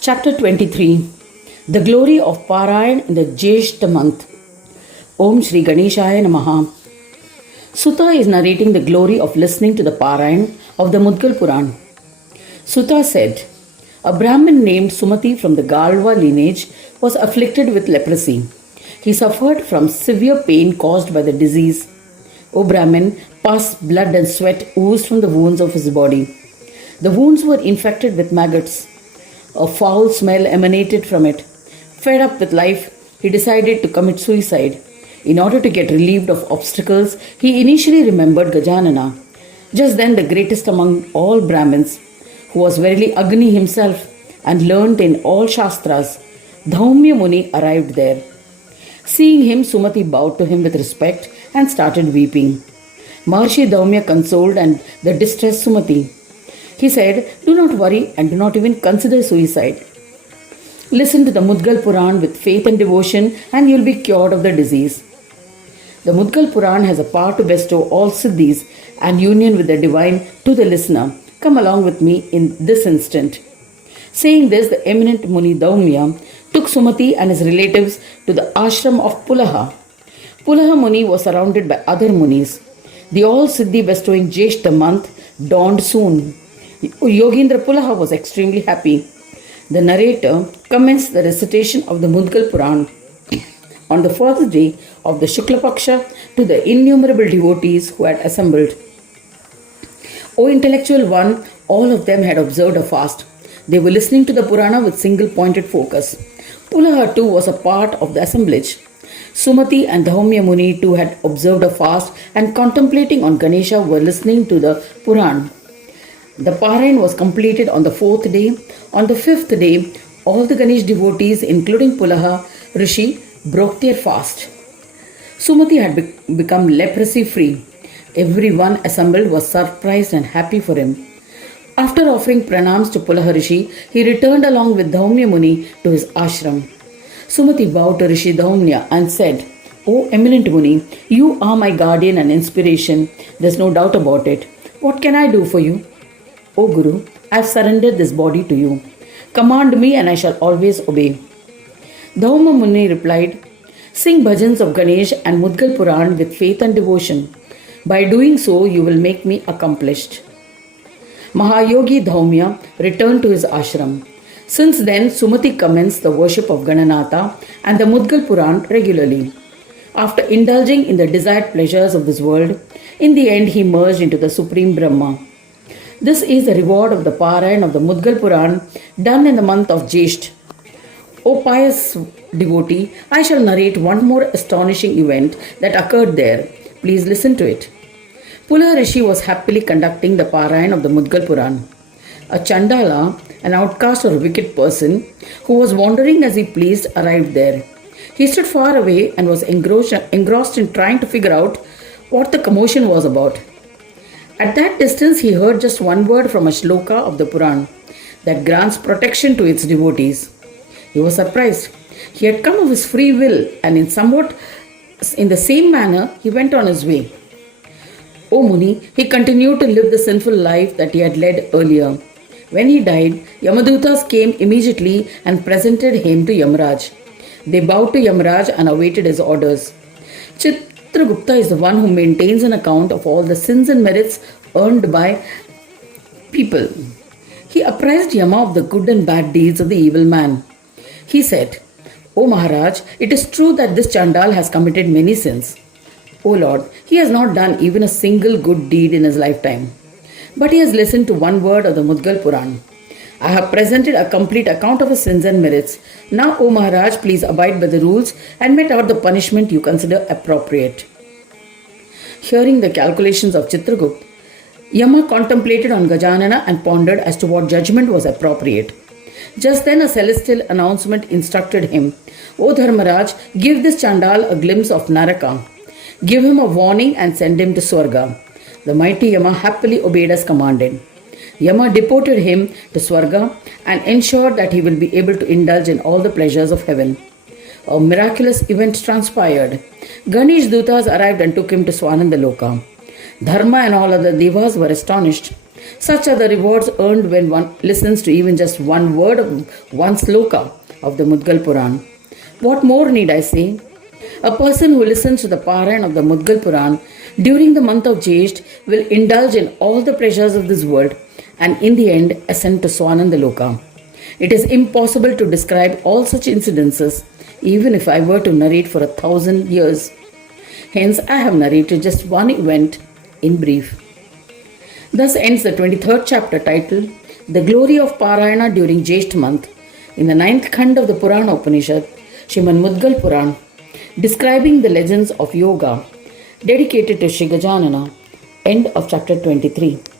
Chapter 23. The Glory of Parayan in the Jyeshtha month. Om Shri Ganeshaya Namaha. Sutta is narrating the glory of listening to the Parayan of the Mudgal Puran. Sutta said, a Brahmin named Sumati from the Galva lineage was afflicted with leprosy. He suffered from severe pain caused by the disease. O Brahmin, pus, blood and sweat oozed from the wounds of his body. The wounds were infected with maggots. A foul smell emanated from it. Fed up with life, he decided to commit suicide. In order to get relieved of obstacles, he initially remembered Gajanana. Just then, the greatest among all Brahmins, who was verily Agni himself and learnt in all Shastras, Dhaumya Muni arrived there. Seeing him, Sumati bowed to him with respect and started weeping. Maharshi Dhaumya consoled and the distressed Sumati. He said, do not worry and do not even consider suicide. Listen to the Mudgal Puran with faith and devotion and you will be cured of the disease. The Mudgal Puran has a power to bestow all siddhis and union with the divine to the listener. Come along with me in this instant. Saying this, the eminent Muni Dhaumya took Sumati and his relatives to the ashram of Pulaha. Pulaha Muni was surrounded by other Munis. The all siddhi bestowing Jyeshtha month dawned soon. Yogendra Pulaha was extremely happy. The narrator commenced the recitation of the Mudgal Puran on the fourth day of the Shukla Paksha to the innumerable devotees who had assembled. O intellectual one, all of them had observed a fast. They were listening to the Purana with single pointed focus. Pulaha too was a part of the assemblage. Sumati and Dhaumya Muni too had observed a fast and contemplating on Ganesha were listening to the Puran. The Parayan was completed on the fourth day. On the fifth day, all the Ganesh devotees, including Pulaha Rishi, broke their fast. Sumati had become leprosy free. Everyone assembled was surprised and happy for him. After offering pranams to Pulaha Rishi, he returned along with Dhaumya Muni to his ashram. Sumati bowed to Rishi Dhaumya and said, O eminent Muni, you are my guardian and inspiration. There's no doubt about it. What can I do for you? O Guru, I have surrendered this body to you. Command me and I shall always obey. Dhaumya Muni replied, sing bhajans of Ganesh and Mudgal Puran with faith and devotion. By doing so, you will make me accomplished. Mahayogi Dhaumya returned to his ashram. Since then, Sumati commenced the worship of Gananatha and the Mudgal Puran regularly. After indulging in the desired pleasures of this world, in the end he merged into the Supreme Brahma. This is the reward of the Parayan of the Mudgal Puran done in the month of Jyeshtha. O pious devotee, I shall narrate one more astonishing event that occurred there. Please listen to it. Pulaha Rishi was happily conducting the Parayan of the Mudgal Puran. A Chandala, an outcast or a wicked person, who was wandering as he pleased, arrived there. He stood far away and was engrossed in trying to figure out what the commotion was about. At that distance, he heard just one word from a shloka of the Puran that grants protection to its devotees. He was surprised. He had come of his free will and in the same manner, he went on his way. O Muni, he continued to live the sinful life that he had led earlier. When he died, Yamadutas came immediately and presented him to Yamaraj. They bowed to Yamaraj and awaited his orders. Chitragupta is the one who maintains an account of all the sins and merits earned by people. He apprised Yama of the good and bad deeds of the evil man. He said, O Maharaj, it is true that this Chandal has committed many sins. O Lord, he has not done even a single good deed in his lifetime. But he has listened to one word of the Mudgal Puran. I have presented a complete account of his sins and merits. Now, O Maharaj, please abide by the rules and mete out the punishment you consider appropriate. Hearing the calculations of Chitragupta, Yama contemplated on Gajanana and pondered as to what judgment was appropriate. Just then a celestial announcement instructed him, O Dharmaraj, give this Chandal a glimpse of Naraka. Give him a warning and send him to Swarga. The mighty Yama happily obeyed as commanded. Yama deported him to Swarga and ensured that he will be able to indulge in all the pleasures of heaven. A miraculous event transpired. Ganesh Dutas arrived and took him to Swananda Loka. Dharma and all other devas were astonished. Such are the rewards earned when one listens to even just one word of one sloka of the Mudgal Puran. What more need I say? A person who listens to the Parayan of the Mudgal Puran during the month of Jyeshtha will indulge in all the pleasures of this world and in the end ascend to Swananda Loka. It is impossible to describe all such incidences, even if I were to narrate for 1,000 years. Hence, I have narrated just one event in brief. Thus ends the 23rd chapter titled The Glory of Parayana during Jyeshtha month in the 9th Khand of the Purana Upanishad, Srimad Mudgal Puran, describing the legends of yoga dedicated to Shri Gajanana. End of chapter 23.